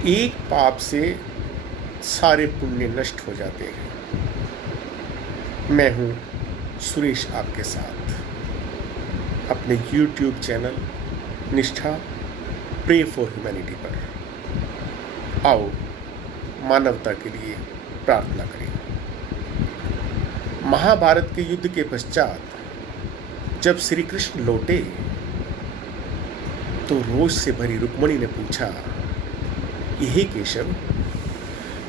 एक पाप से सारे पुण्य नष्ट हो जाते हैं। मैं हूँ सुरेश आपके साथ अपने YouTube चैनल निष्ठा प्रे फॉर ह्यूमैनिटी पर। आओ मानवता के लिए प्रार्थना करें। महाभारत के युद्ध के पश्चात जब श्री कृष्ण लौटे तो रोष से भरी रुक्मिणी ने पूछा कि हे केशव,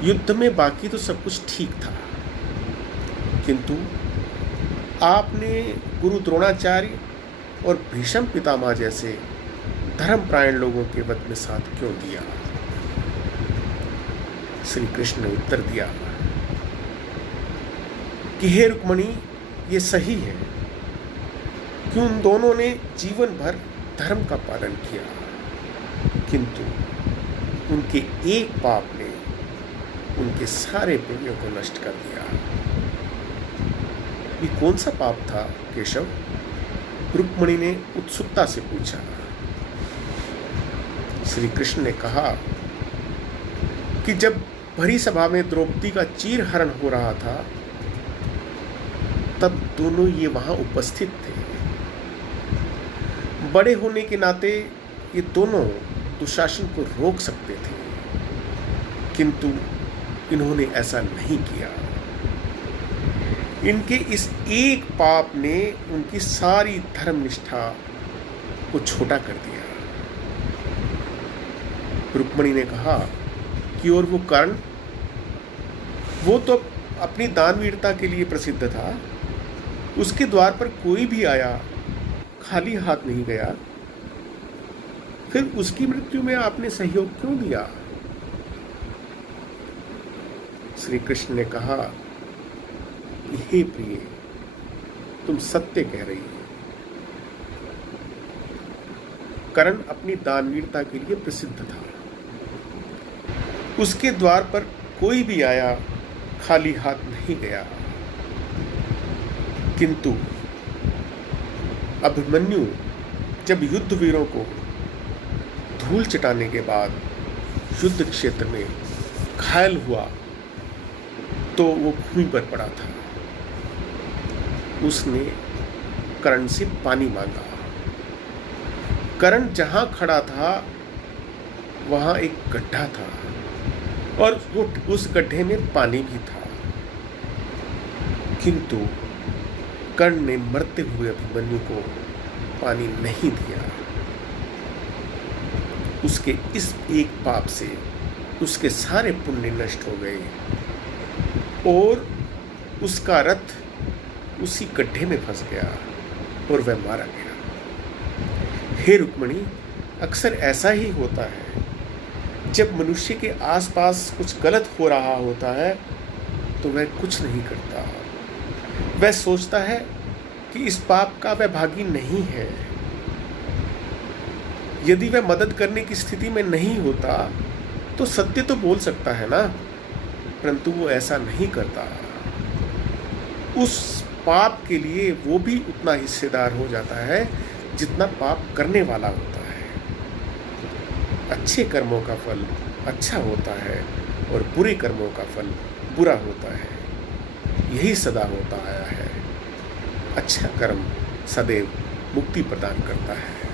युद्ध में बाकी तो सब कुछ ठीक था, किंतु आपने गुरु द्रोणाचार्य और भीष्म पितामह जैसे धर्मपरायण लोगों के वध में साथ क्यों दिया? श्री कृष्ण ने उत्तर दिया कि हे रुक्मिणी, ये सही है कि उन दोनों ने जीवन भर धर्म का पालन किया, किंतु उनके एक पाप ने उनके सारे पुण्यों को नष्ट कर दिया। ये कौन सा पाप था केशव? रुक्मिणी ने उत्सुकता से पूछा। श्री कृष्ण ने कहा कि जब भरी सभा में द्रौपदी का चीरहरण हो रहा था तब दोनों ये वहां उपस्थित थे। बड़े होने के नाते ये दोनों दुशासन को रोक सकते थे, किंतु इन्होंने ऐसा नहीं किया। इनके इस एक पाप ने उनकी सारी धर्मनिष्ठा को छोटा कर दिया। रुक्मिणी ने कहा कि और वो कर्ण, वो तो अपनी दानवीरता के लिए प्रसिद्ध था, उसके द्वार पर कोई भी आया खाली हाथ नहीं गया, फिर उसकी मृत्यु में आपने सहयोग क्यों दिया? श्री कृष्ण ने कहा कि हे प्रिय, तुम सत्य कह रही हो। कर्ण अपनी दानवीरता के लिए प्रसिद्ध था, उसके द्वार पर कोई भी आया खाली हाथ नहीं गया, किंतु अभिमन्यु जब युद्ध वीरों को धूल चटाने के बाद युद्ध क्षेत्र में घायल हुआ तो वो भूमि पर पड़ा था। उसने कर्ण से पानी मांगा। कर्ण जहां खड़ा था वहां एक गड्ढा था और उस गड्ढे में पानी भी था, किंतु कर्ण ने मरते हुए अभिमन्यु को पानी नहीं दिया। उसके इस एक पाप से उसके सारे पुण्य नष्ट हो गए और उसका रथ उसी गड्ढे में फंस गया और वह मारा गया। हे रुक्मिणी, अक्सर ऐसा ही होता है, जब मनुष्य के आसपास कुछ गलत हो रहा होता है तो वह कुछ नहीं करता। वह सोचता है कि इस पाप का वह भागी नहीं है। यदि वह मदद करने की स्थिति में नहीं होता तो सत्य तो बोल सकता है ना, परंतु वो ऐसा नहीं करता। उस पाप के लिए वो भी उतना हिस्सेदार हो जाता है जितना पाप करने वाला होता है। अच्छे कर्मों का फल अच्छा होता है और बुरे कर्मों का फल बुरा होता है। यही सदा होता आया है। अच्छा कर्म सदैव मुक्ति प्रदान करता है।